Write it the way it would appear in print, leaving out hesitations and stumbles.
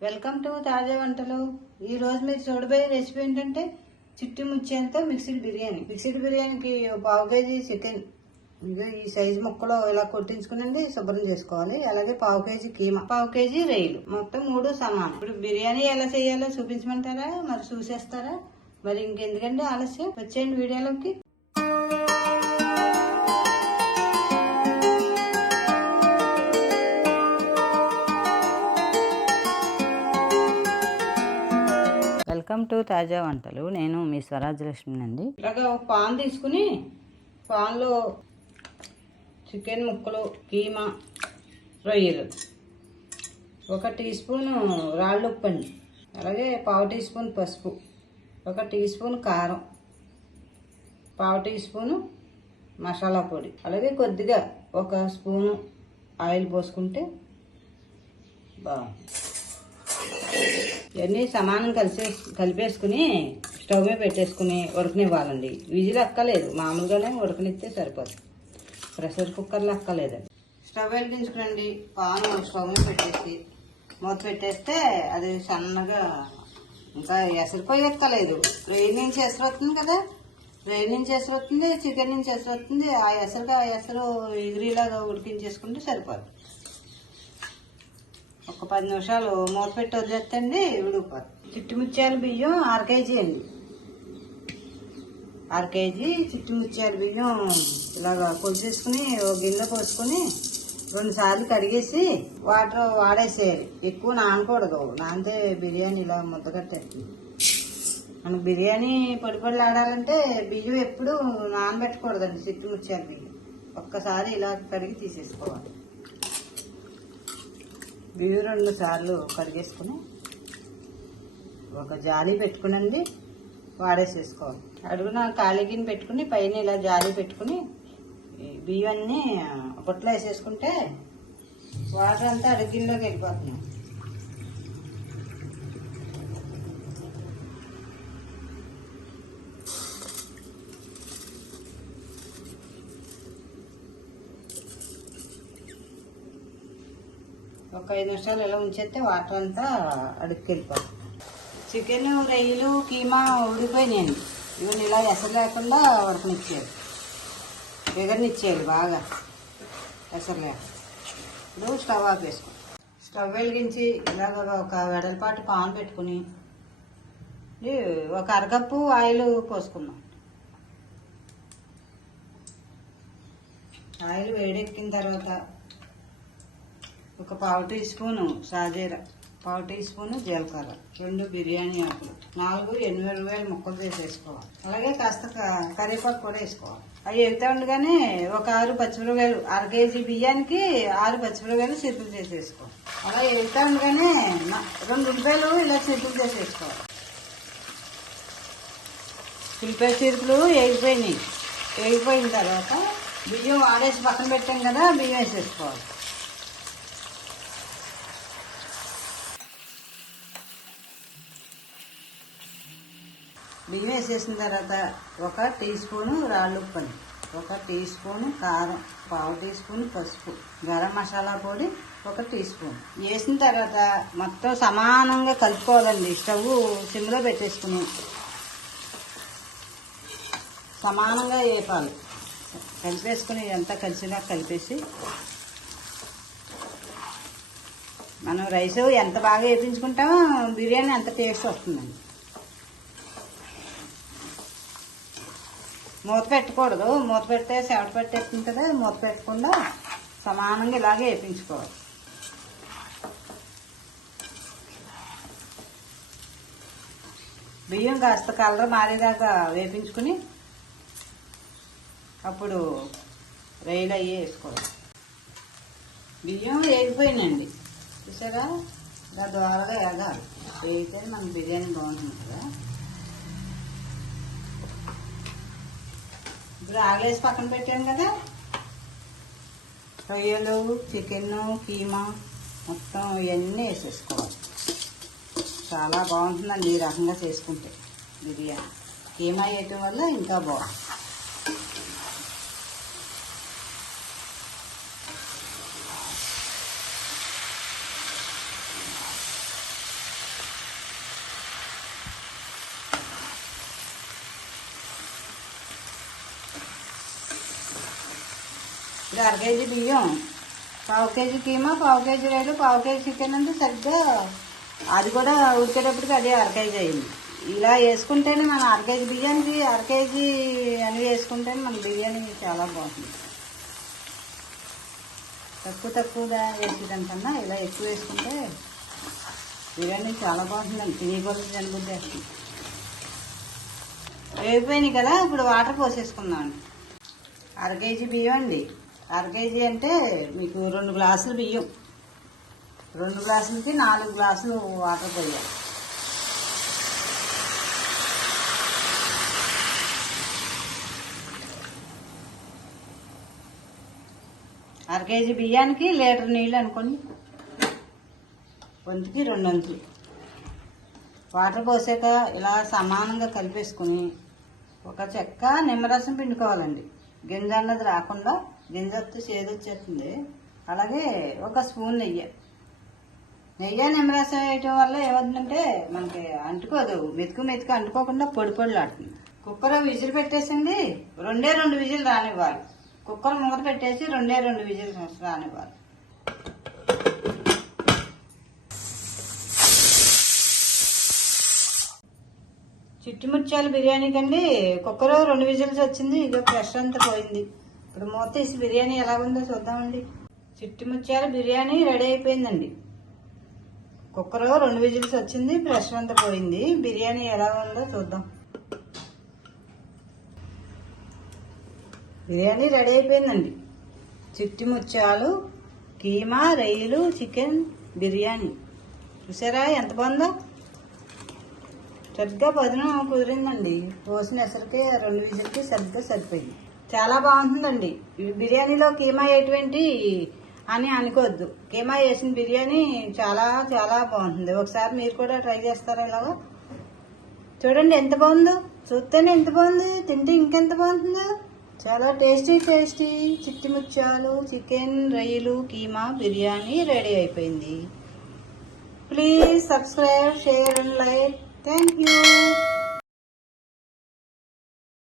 Welcome to తాజా వంటలు. ఈ రోజు మీరు చూడబోయే రెసిపీ ఏంటంటే చిట్టి ముత్యాలతో మిక్స్డ్ బిర్యానీ. మిక్స్డ్ బిర్యానీకి పావు కేజీ చికెన్ ఈ సైజు ముక్కలో ఇలా కొట్టించుకునండి, శుభ్రం చేసుకోవాలి. అలాగే పావు కేజీ కీమా, పావు కేజీ రొయ్యలు, మొత్తం 3 సమానం. ఇప్పుడు బిర్యానీ ఎలా చేయాలో చూపించమంటారా? మరి చూసేస్తారా? మరి ఇంకెందుకంటే ఆలస్యం, వచ్చేయండి వీడియోలోకి. వెల్కమ్ టు తాజా వంటలు. నేను మీ స్వరాజ్యలక్ష్మి అండి. ఇలాగా ఒక పాన్ తీసుకుని పాన్లో చికెన్ ముక్కలు, కీమా, రొయ్యలు, 1 టీ స్పూన్ రాళ్ళు ఉప్పు అండి, అలాగే పావు టీ స్పూన్ పసుపు, 1 టీ స్పూన్ కారం, పావు టీ స్పూను మసాలా పొడి, అలాగే కొద్దిగా 1 స్పూను ఆయిల్ పోసుకుంటే బాగుంది. ఇవన్నీ సమానం కలిపేసుకుని స్టవ్ మీద పెట్టేసుకుని ఉడకనివ్వాలండి. విజిల్ అక్కలేదు, మామూలుగానే ఉడకనిస్తే సరిపోతుంది. ప్రెషర్ కుక్కర్లో అక్కలేదండి. స్టవ్ వెలిగించుకునండి. పాను స్టవ్ మీద పెట్టేసి మూత పెట్టేస్తే అది సన్నగా, ఇంకా ఎసరిపోయి ఎక్కలేదు. రొయ్య నుంచి ఎసరు వస్తుంది కదా, రొయ్య నుంచి ఎసరు వస్తుంది, చికెన్ నుంచి ఎసరు వస్తుంది. ఆ ఎసరు ఎగిరిలాగా ఉడికించేసుకుంటే సరిపోతుంది. ఒక 10 నిమిషాలు మూత పెట్టి వదిలేస్తండి, ఉడికిపోతుంది. చిట్టి ముత్యాల బియ్యం 1/2 కేజీ అండి. 1/2 కేజీ చిట్టి ముత్యాల బియ్యం ఇలాగా కొలిసేసుకుని ఒక గిన్నె పోసుకొని 2 సార్లు కడిగేసి వాటర్ వాడేసేయాలి. ఎక్కువ నానకూడదు, నానితే బిర్యానీ ఇలా ముద్దగట్టేస్తుంది. మనకు బిర్యానీ పొడి ఆడాలంటే బియ్యం ఎప్పుడు నానబెట్టకూడదండి. చిట్టి ముత్యాల బియ్యం ఒక్కసారి ఇలా కడిగి తీసేసుకోవాలి. బియ్యం 2 సార్లు కడిగేసుకుని ఒక జాలి పెట్టుకునండి వాడేసేసుకోవాలి. అడుగున ఖాళీ గిన్నె పెట్టుకుని పైన ఇలా జాలి పెట్టుకుని బియ్యాన్ని పొట్లో వేసేసుకుంటే వాటర్ అంతా అడుగు గిన్నెలోకి వెళ్ళిపోతున్నాం. ఒక 5 నిమిషాలు ఇలా ఉంచేస్తే వాటర్ అంతా అడుగుకి వెళ్ళిపోతుంది. చికెన్, రొయ్యలు, కీమా ఉడిపోయినాయండి. ఇవన్నీ ఇలా ఎసరు లేకుండా ఉడకనిచ్చేయాలి, ఎగరనిచ్చేయాలి బాగా ఎసరు లేక. ఇప్పుడు స్టవ్ ఆపేసుకో. స్టవ్ వెలిగించి ఇలాగ ఒక వెడల్పాటి పాన్ పెట్టుకుని 1 అరకప్పు ఆయిల్ పోసుకుందాం. ఆయిల్ వేడెక్కిన తర్వాత ఒక పావు టీ స్పూను సాజీర, పావు టీ స్పూను జీలకర్ర, 2 బిర్యానీ ఆకులు, 4 ఎండుమిరపకాయలు ముక్కలు వేసేసుకోవాలి. అలాగే కాస్త కరివేపాకు కూడా వేసుకోవాలి. అవి ఎగుతా ఉండగానే ఒక 6 పచ్చిమిరపకాయలు, 1/2 కేజీ బియ్యానికి 6 పచ్చిమిరపకాయలు చిరుపులు చేసేసుకోవాలి. అలా ఎగుతా ఉండగానే 2 ఉల్లిపాయలు ఇలా చిరుపులు చేసేసుకోవాలి. ఉల్లిపాయ చిరుపులు వేగిపోయిన తర్వాత బియ్యం ఆడేసి పక్కన పెట్టాం కదా, బియ్యం వేసేసుకోవాలి. బియ్యం వేసేసిన తర్వాత 1 టీ స్పూను రాళ్ళు ఉప్పు, 1 టీ స్పూను కారం, పావు టీ స్పూన్ పసుపు, గరం మసాలా పొడి 1 టీ స్పూన్ వేసిన తర్వాత మొత్తం సమానంగా కలుపుకోవాలండి. స్టవ్ సిమ్లో పెట్టేసుకుని సమానంగా వేపాలి. కలిపేసుకుని ఇదంతా కలిసినా కలిపేసి మనం రైస్ ఎంత బాగా వేపించుకుంటామో బిర్యానీ అంత టేస్ట్ వస్తుందండి. మూత పెట్టకూడదు, మూత పెడితే సెవట పెట్టేస్తుంది కదా. మూత పెట్టకుండా సమానంగా ఇలాగే వేపించుకోవాలి. బియ్యం కాస్త కలర్ మారేదాకా వేపించుకుని అప్పుడు రొయ్యలు అయ్యి వేసుకోవాలి. బియ్యం వేగిపోయినండి, చూసారా? ఇలా దోరగా వేగాలి. వేగితే మన బిర్యానీ బాగుంటుంది కదా. ఇప్పుడు ఆగలేసి పక్కన పెట్టాను కదా, రొయ్యలు, చికెన్, కీమా మొత్తం ఇవన్నీ వేసేసుకోవాలి. చాలా బాగుంటుందండి ఈ రకంగా చేసుకుంటే బిర్యానీ. కీమా వేయటం వల్ల ఇంకా బాగుంటుంది. ఇప్పుడు 1/2 కేజీ బియ్యం, 1/2 కేజీ కీమా, 1/2 కేజీ రొయ్యలు, 1/2 కేజీ చికెన్ అంటే సరిగ్గా అది కూడా ఉడికేటప్పటికి అదే 1/2 కేజీ అయింది. ఇలా వేసుకుంటేనే మనం 1/2 కేజీ బియ్యానికి 1/2 కేజీ అని వేసుకుంటేనే మన బిర్యానీ చాలా బాగుంటుంది. తక్కువగా వేసేదానికన్నా ఇలా ఎక్కువ వేసుకుంటే బిర్యానీ చాలా బాగుంటుందండి. తినేకొద్ది తినబుద్ధి వేస్తుంది. వేగిపోయినాయి కదా, ఇప్పుడు వాటర్ పోసేసుకుందాం. 1/2 కేజీ బియ్యం అండి. 1/2 కేజీ అంటే మీకు 2 గ్లాసులు బియ్యం, 2 గ్లాసులకి 4 గ్లాసులు వాటర్ పోయాలి. అర కేజీ బియ్యానికి లీటర్ నీళ్ళు అనుకోండి. వంతుకి 2 వంతులు వాటర్ పోసాక ఇలా సమానంగా కలిపేసుకుని ఒక చెక్క నిమ్మరసం పిండుకోవాలండి. గింజ అన్నది రాకుండా, గింజ వస్తే చేదు వచ్చేస్తుంది. అలాగే ఒక స్పూన్ నెయ్యి నిమ్మరసం వేయటం వల్ల ఏమవుతుందంటే మనకి అంటుకోదు, మెతుకు అంటుకోకుండా పొడిలాడుతుంది. కుక్కర్ విజిల్ పెట్టేసింది, 2 విజిల్ రానివ్వాలి. కుక్కర్ మూత పెట్టేసి 2 విజిల్ రానివ్వాలి. చిట్టి ముత్యాల బిర్యానీకి అండి కుక్కర్ 2 విజిల్స్ వచ్చింది. ఇక ప్రెషర్ అంతా పోయింది. ఇప్పుడు మూత తీసి బిర్యానీ ఎలా ఉందో చూద్దామండి. చిట్టి ముత్యాల బిర్యానీ రెడీ అయిపోయిందండి. కుక్కర్ 2 విజిల్స్ వచ్చింది, ప్రెషర్ అంతా పోయింది. బిర్యానీ ఎలా ఉందో చూద్దాం. బిర్యానీ రెడీ అయిపోయిందండి. చిట్టి ముత్యాలు, కీమా, రొయ్యలు, చికెన్ బిర్యానీ చూసారా ఎంత బాగుందో. సరిగ్గా పదును కుదిరిందండి. పోసిన ఎసరికి 2 విజిల్కి సరిగ్గా సరిపోయింది. చాలా బాగుంటుందండి. బిర్యానీలో కీమా ఎటువంటి అని అనుకోవద్దు. కీమా వేసిన బిర్యానీ చాలా చాలా బాగుంటుంది. ఒకసారి మీరు కూడా ట్రై చేస్తారా ఇలాగా? చూడండి ఎంత బాగుందో. చూస్తేనే ఎంత బాగుంది, తింటే ఇంకెంత బాగుంటుందో. చాలా టేస్టీ చిట్టి ముత్యాలు, చికెన్, రొయ్యలు, కీమా బిర్యానీ రెడీ అయిపోయింది. Please subscribe, share and like. Thank you.